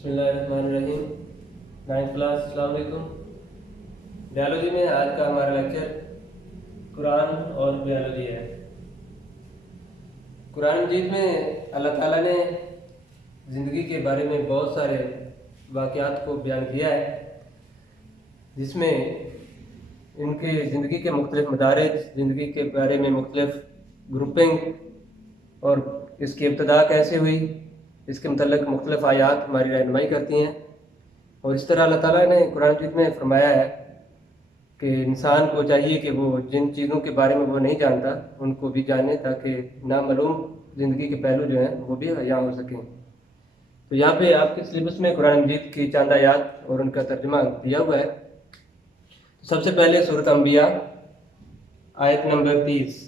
बिस्मिल्लाहिर्रहमानिर्रहीम। 9th class, अस्सलाम वालेकुम। बायोलॉजी में आज का हमारा लेक्चर कुरान और बायोलॉजी है। कुरान मजीद में अल्लाह ताला ने ज़िंदगी के बारे में बहुत सारे वाक़यात को बयान किया है, जिसमें इनके ज़िंदगी के मुख्तलिफ मदारिज, ज़िंदगी के बारे में मुख्तलिफ ग्रुपिंग और इसकी इब्तदा कैसे हुई, इसके मतलब मुख्तलिफ आयात हमारी रहनुमाई करती हैं। और इस तरह अल्लाह ताला ने कुरान मजीद में फरमाया है कि इंसान को चाहिए कि वो जिन चीज़ों के बारे में वो नहीं जानता उनको भी जाने, ताकि नामालूम ज़िंदगी के पहलू जो हैं वो भी यहाँ हो सकें। तो यहाँ पे आपके सिलेबस में कुरान मजीद की चंद आयात और उनका तर्जुमा दिया हुआ है। सबसे पहले सूरत अंबिया आयत नंबर 30।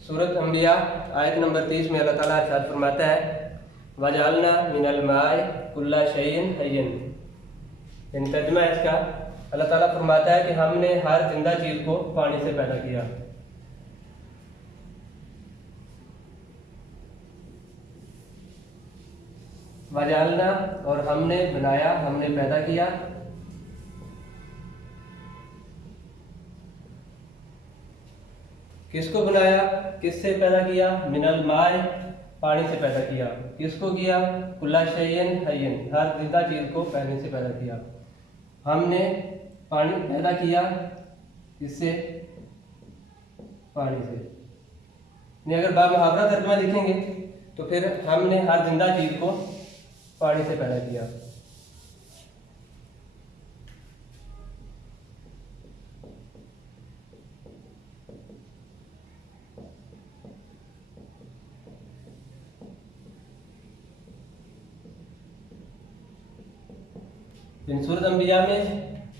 सूरत अंबिया आयत नंबर 30 में अल्लाह ताला इरशाद फरमाता है, वजअलना मिनल माइ कुल्ला शैइन हय्यन। यानी तर्जुमा है इसका, अल्लाह ताला फरमाता है कि हमने हर जिंदा चीज़ को पानी से पैदा किया। वजअलना और हमने बनाया, हमने पैदा किया। किसको बनाया, किससे पैदा किया? मिनल माय, पानी से पैदा किया। किसको किया? कुल्ला शैइन हय्यन, हर जिंदा चीज को पानी से पैदा किया। हमने पानी पैदा किया, किससे? पानी से। नहीं, अगर बामुहावरा तर्जुमा लिखेंगे तो फिर हमने हर जिंदा चीज को पानी से पैदा किया। सूरत अंबिया में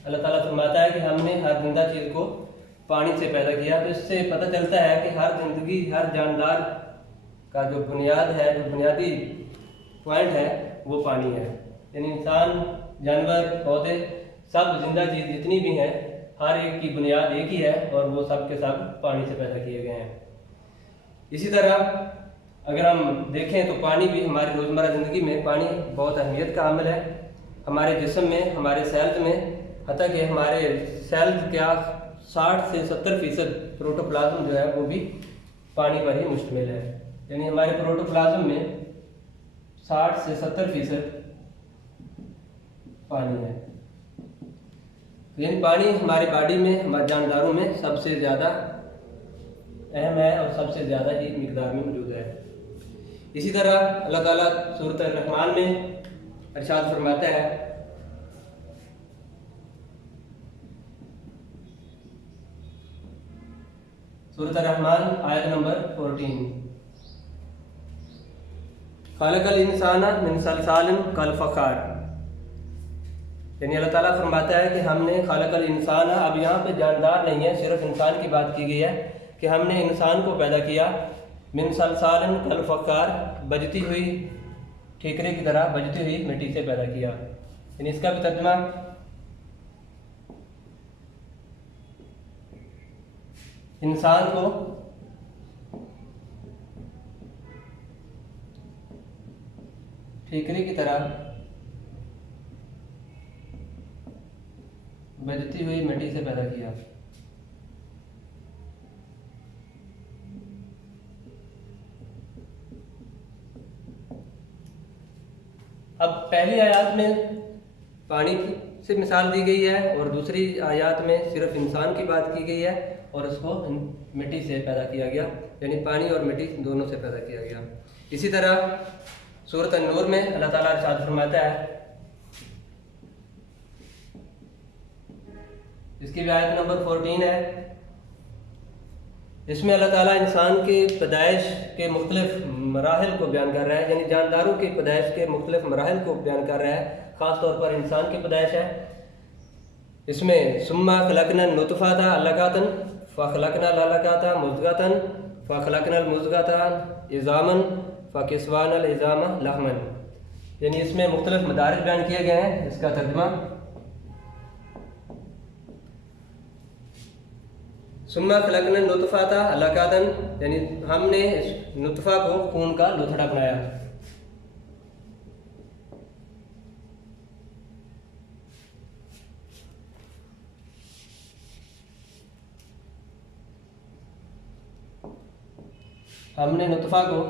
अल्लाह ताला फरमाता है कि हमने हर जिंदा चीज़ को पानी से पैदा किया। तो इससे पता चलता है कि हर जिंदगी, हर जानदार का जो बुनियाद है, जो बुनियादी पॉइंट है वो पानी है। यानी इंसान, जानवर, पौधे, सब जिंदा चीज़ जितनी भी हैं, हर एक की बुनियाद एक ही है और वो सब के सब पानी से पैदा किए गए हैं। इसी तरह अगर हम देखें तो पानी भी हमारी रोज़मर्रा ज़िंदगी में पानी बहुत अहमियत का अमल है। हमारे जिस्म में, हमारे सेल्स में, हत्ता कि हमारे सेल्स क्या 60 से 70% प्रोटोप्लाज्म जो है वो भी पानी पर ही मुश्तमिल है। यानी हमारे प्रोटोप्लाज्म में 60 से 70% पानी है। यानी पानी हमारे बॉडी में, हमारे जानदारों में सबसे ज़्यादा अहम है और सबसे ज़्यादा ही मिकदार में मौजूद है। इसी तरह अल्लाह ताला सूरत रहमान में इरशाद फरमाता है, सूरत रहमान आयत नंबर 14, खलकल इंसाना मिन सलसालिन कल फखार। यानी अल्लाह ताला फरमाता है कि हमने खलकल इंसाना, अब यहाँ पे जानदार नहीं है, सिर्फ इंसान की बात की गई है कि हमने इंसान को पैदा किया। मिन सलसालिन कल फखार, बजती हुई ठीकरे की तरह, बजती हुई मिट्टी से पैदा किया। यानी इसका भी तर्जुमा, इंसान को ठीकरे की तरह बजती हुई मिट्टी से पैदा किया। अब पहली आयत में पानी से मिसाल दी गई है और दूसरी आयत में सिर्फ इंसान की बात की गई है और उसको मिट्टी से पैदा किया गया। यानी पानी और मिट्टी दोनों से पैदा किया गया। इसी तरह सूरत अन-नूर में अल्लाह ताला इरशाद फरमाता है, इसकी भी आयत नंबर 14 है। इसमें अल्लाह ताला इंसान के पैदाइश के मुख्तलिफ मराहिल को बयान कर रहा है। यानी जानदारों की पैदाइश के मुख्तलिफ मराहिल को बयान कर रहा है। ख़ास तौर पर इंसान की पैदाइश है। इसमें सुम्मा खलकना नुतफ़ता अलक़ातन फ़खलकना ललक़ाता मुज़ग़तन फ़खलकना मुज़ग़ता इज़ामन फ़किस्वाना इज़ामा लहमन। यानी इसमें मुख्तलिफ मदारिज बयान किए गए हैं। इसका तर्जुमा, सुम्मा खलकना नुतफ़ाता अलक़ातन, यानी हमने इस नुतफ़ा को खून का लोथड़ा बनाया। हमने नुतफ़ा को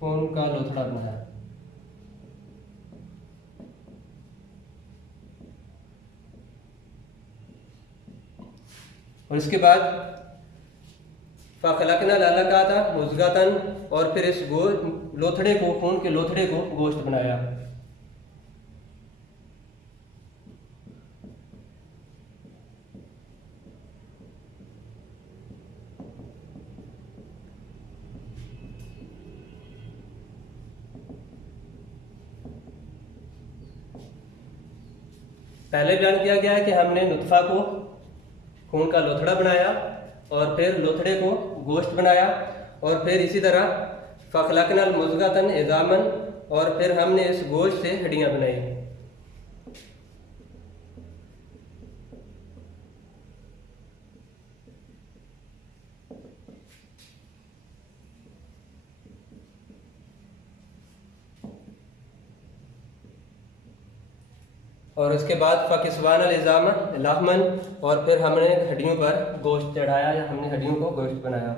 खून का लोथड़ा बनाया। और इसके बाद फ़खलकना अलक़ाता मुज़ग़तन, और फिर इस लोथड़े को, खून के लोथड़े को गोश्त बनाया। पहले बयान किया गया है कि हमने नुतफ़ा को खून का लोथड़ा बनाया और फिर लोथड़े को गोश्त बनाया, और फिर इसी तरह फ़खलकना मुज़ग़तन इज़ामन, और फिर हमने इस गोश्त से हड्डियाँ बनाई। और उसके बाद फ़किस्वान अल-इज़ाम लहमन, और फिर हमने हड्डियों पर गोश्त चढ़ाया, या हमने हड्डियों को गोश्त बनाया।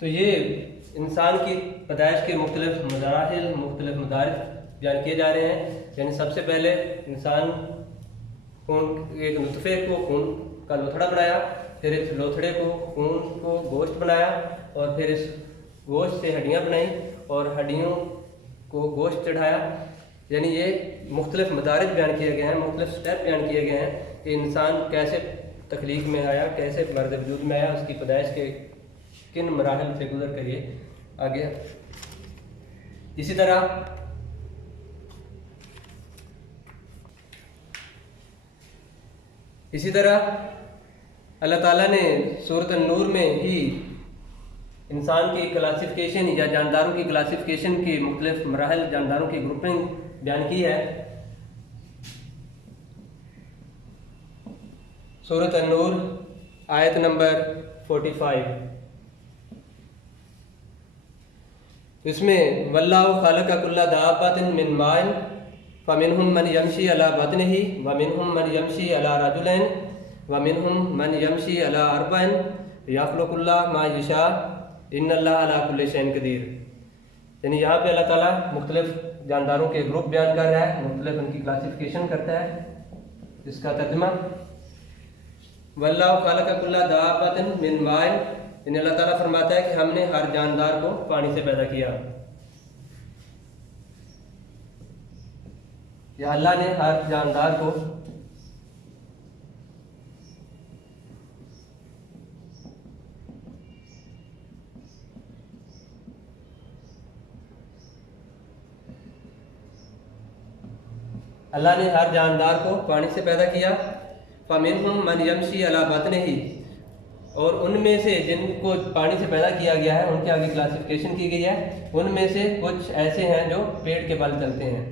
तो ये इंसान की पैदाइश के मुख्तलिफ मराहिल, मुख्तलिफ मदारिज बयान किए जा रहे हैं। यानी सबसे पहले इंसान एक नुतफ़े को खून का लोथड़ा बनाया, फिर इस लोथड़े को, खून को गोश्त बनाया, और फिर इस गोश्त से हड्डियाँ बनाई और हड्डियों को गोश्त चढ़ाया। यानी ये मुख्तलिफ मदारिज बयान किए गए हैं, मुख्तलिफ स्टेप बयान किए गए हैं कि इंसान कैसे तख्लीक में आया, कैसे मर्द वजूद में आया, उसकी पैदाइश के किन मराहिल से गुजर कर ये आगे। इसी तरह अल्लाह ताला ने सूरत नूर में ही इंसान की क्लासिफिकेशन या जानदारों की क्लासिफिकेशन की मुख्तलिफ मराहिल, जानदारों की ग्रुपिंग बयान की है। सूरत नूर आयत नंबर 45, इसमें वल्लाहु खलक़ कुल्ला दाब्बतिन मिन माइन फमिनहुम मन यमशी अला बतनिही व मिनहुम मन यमशी अला रजुलैन व मिनहुम मन यमशी अला अरबैन यख़्लुक़ुल्लाहु मा यशा इन्नल्लाहा अला कुल्लि शैइन क़दीर। यानी यहाँ पे अल्लाह ताला मुख्तलिफ जानदारों के ग्रुप बयान कर रहा है, मुख्तलिफ उनकी क्लासिफिकेशन करता है। इसका तर्जुमा, वल्लाहु खलक़ कुल्ला दाब्बतिन मिन माइन, यानी अल्लाह ताला फरमाता है कि हमने हर जानदार को पानी से पैदा किया, या अल्लाह ने हर जानदार को पानी से पैदा किया। फमिनहुम मन यमशी अला बतनिही, और उनमें से जिनको पानी से पैदा किया गया है उनके आगे क्लासिफिकेशन की गई है। उनमें से कुछ ऐसे हैं जो पेट के बल चलते हैं।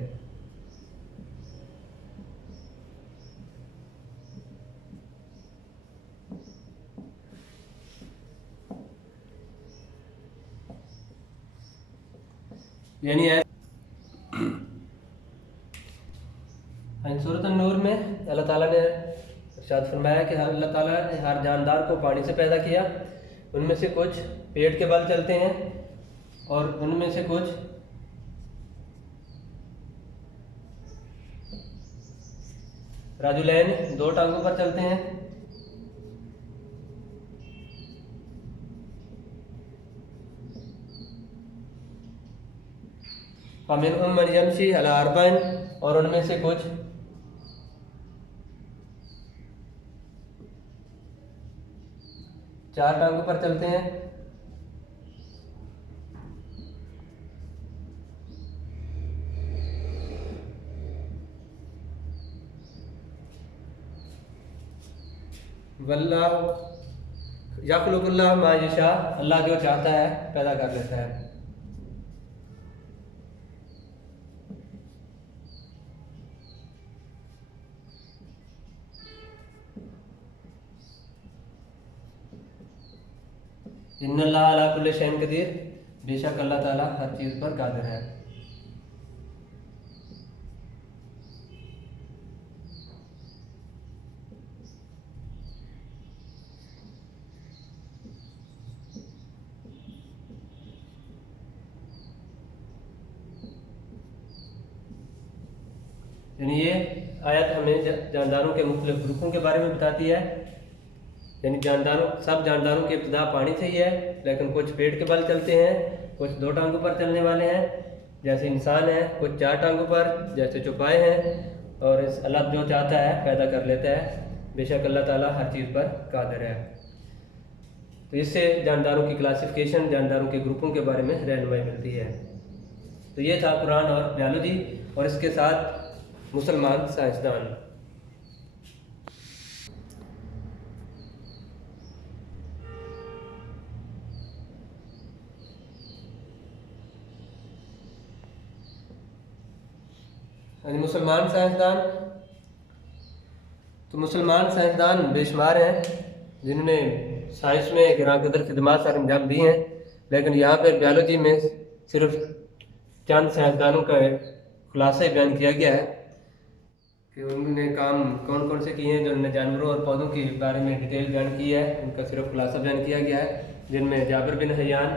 यानी सूरत नूर में अल्लाह ताला ने इरशाद फरमाया कि अल्लाह ताला ने हर जानदार को पानी से पैदा किया। उनमें से कुछ पेट के बल चलते हैं और उनमें से कुछ राजुलैन, दो टांगों पर चलते हैं। फमिनहुम मन यमशी अला अरबैन, और उनमें से कुछ 4 टांगों पर चलते हैं। वल्लाह यखलुकुल्लाह मा यशा, अल्लाह जो चाहता है पैदा कर लेता है। इन्नल्लाह अला कुल्ली शैइन कदीर, बेशक अल्लाह ताला हर चीज़ पर कादिर है। यानी ये आयत हमें जानदारों के मुख्तलिफ ग्रुपों के बारे में बताती है। यानी सब जानदारों की इब्तिदा पानी से ही है, लेकिन कुछ पेट के बल चलते हैं, कुछ 2 टांगों पर चलने वाले हैं जैसे इंसान है, कुछ 4 टांगों पर जैसे चौपाए हैं, और अल्लाह जो चाहता है पैदा कर लेता है। बेशक अल्लाह ताला हर चीज़ पर कादिर है। तो इससे जानदारों की क्लासिफिकेशन, जानदारों के ग्रुपों के बारे में रहनुमाई मिलती है। तो ये था कुरान और बायोलॉजी, और इसके साथ मुसलमान साइंसदान। यानी मुसलमान साइंसदान बेशुमार हैं जिन्होंने साइंस में गिराकदर खिदमात सर अंजाम दी हैं, लेकिन यहाँ पर बायोलॉजी में सिर्फ चंद साइंसदानों का खुलासा ही बयान किया गया है कि उन्होंने काम कौन कौन से किए हैं। जो उन्होंने जानवरों और पौधों के बारे में डिटेल बयान की है, उनका सिर्फ खुलासा बयान किया गया है, जिनमें जाबिर बिन हयान,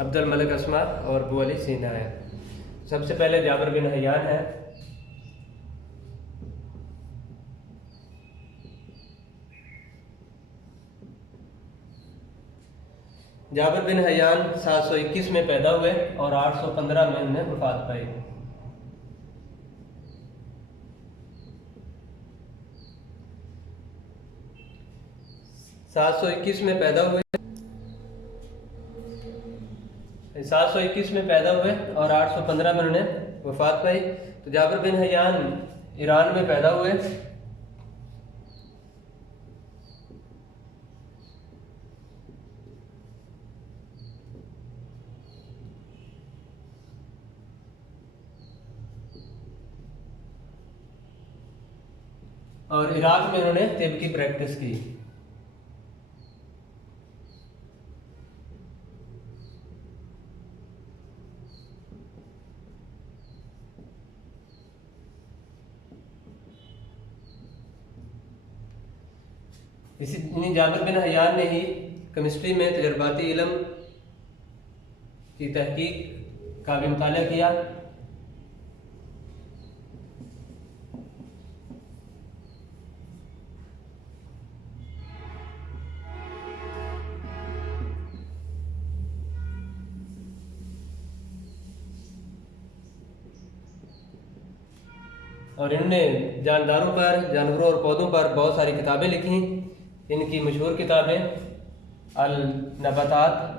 अब्दुल मलिक अस्मा और अबू अली सीना है। सबसे पहले जाबिर बिन हयान है। जाबिर बिन हयान 721 में पैदा हुए और 815 में उन्हें वफात पाई। सात सौ इक्कीस में पैदा हुए और 815 में उन्हें वफात पाई। तो जाबिर बिन हयान ईरान में पैदा हुए। और इराक में उन्होंने तिब की प्रैक्टिस की। इसी जाबिर बिन हयान ने ही केमिस्ट्री में तजर्बाती इल्म की तहकीक का भी मुताला किया। और इन्होंने जानवरों और पौधों पर बहुत सारी किताबें लिखी। इनकी मशहूर किताबें अल नबातात,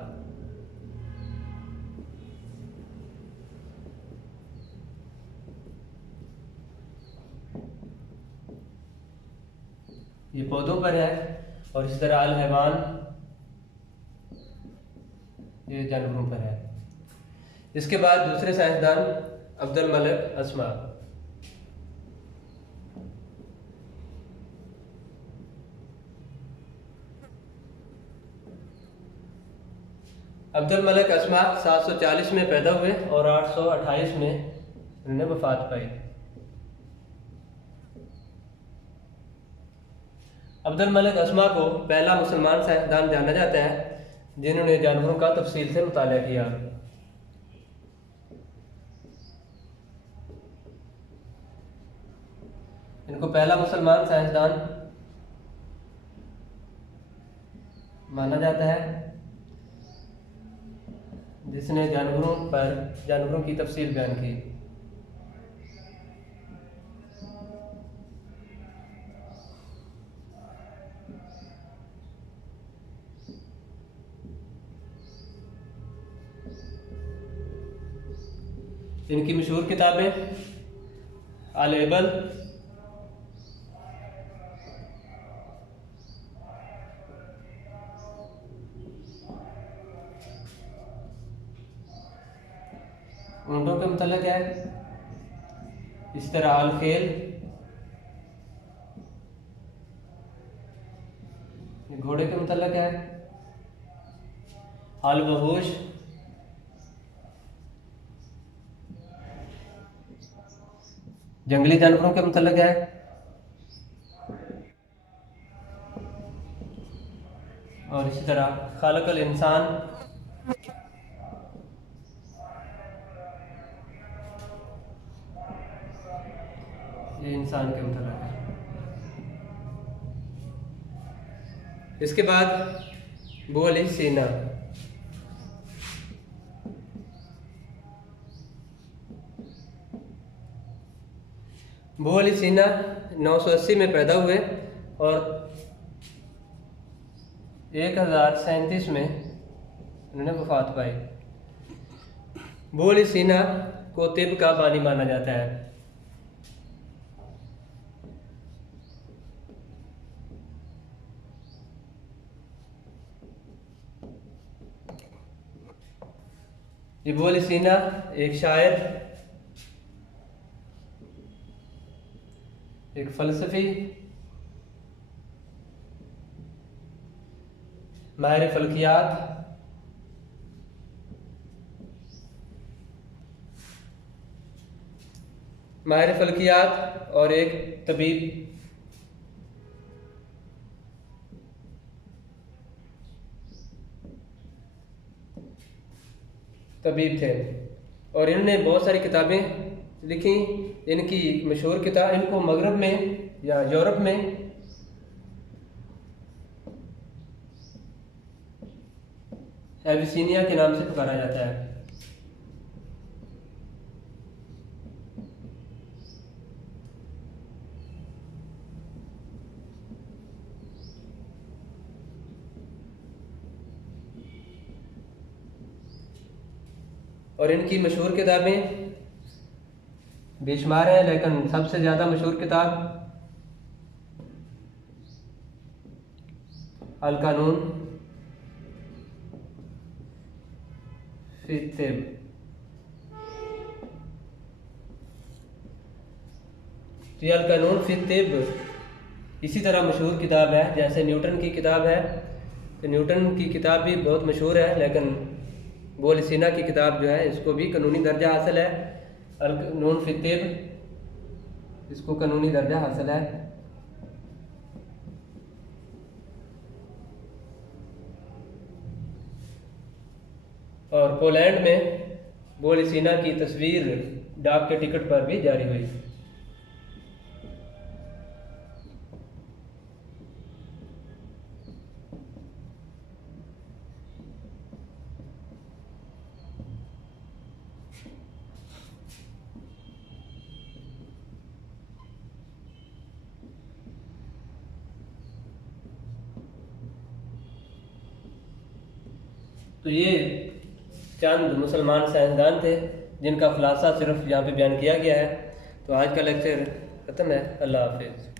ये पौधों पर है, और इसी तरह अल हैवान, ये जानवरों पर है। इसके बाद दूसरे साइंसदान अब्दुल मलिक अस्मा। अब्दुल मलिक अस्मा 740 में पैदा हुए और 828 में उन्होंने वफात पाई। अब्दुल मलिक अस्मा को पहला मुसलमान साइंसदान जाना जाता है जिन्होंने जानवरों का तफसील से मुताला किया। इनको पहला मुसलमान साइंसदान माना जाता है जिसने जानवरों की तफसील बयान की। इनकी मशहूर किताबें अल-इबल, ऊँटों के मतलब है, इस तरह अल-खेल, घोड़े के मतलब है, अल-वहूश, जंगली जानवरों के मतलब है, और इसी तरह खालकल इंसान, ये इंसान के मतलब है। इसके बाद बोली सीना। बोली सीना 980 में पैदा हुए और 1037 में उन्होंने वफात पाई। बोली सीना को तिब का बानी माना जाता है। इब्न सीना एक शायर, एक फ़लसफ़ी, माहिर फ़ल्कियात, और एक तबीब थे और इन्होंने बहुत सारी किताबें लिखी। इनकी मशहूर किताब, इनको मगरब में या यूरोप में एविसिनिया के नाम से पुकारा जाता है। और इनकी मशहूर किताबें बेशुमार हैं, लेकिन सबसे ज़्यादा मशहूर किताब अल कानून फी तिब। तो अल कानून फी तिब इसी तरह मशहूर किताब है जैसे न्यूटन की किताब है। तो न्यूटन की किताब भी बहुत मशहूर है, लेकिन बोल सीना की किताब जो है इसको भी कानूनी दर्जा हासिल है। अल कानून फी तिब, इसको कानूनी दर्जा हासिल है। और पोलैंड में बोल सीना की तस्वीर डाक के टिकट पर भी जारी हुई। तो ये चंद मुसलमान साइंसदान थे जिनका खुलासा सिर्फ यहाँ पे बयान किया गया है। तो आज का लेक्चर ख़त्म है। अल्लाह हाफिज़।